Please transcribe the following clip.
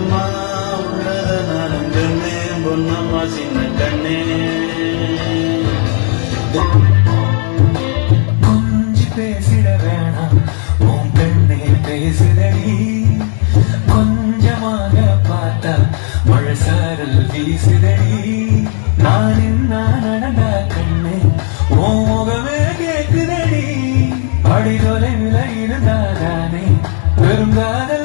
கொஞ்சமா உள்ளத நானும் கண்ணேன் பொன்னம்மா சின்ன கண்ணே கொஞ்சி பேசிட வேணாம் உன் கண்ணே பேசுதடி கொஞ்சமாக பார்த்தா மழை சாரல் வீசுதடி நான் நடந்தா கண்ணே உன் முகமே கேக்குதடி அடி தொலைவில் இருந்தாதானே பெருங்காத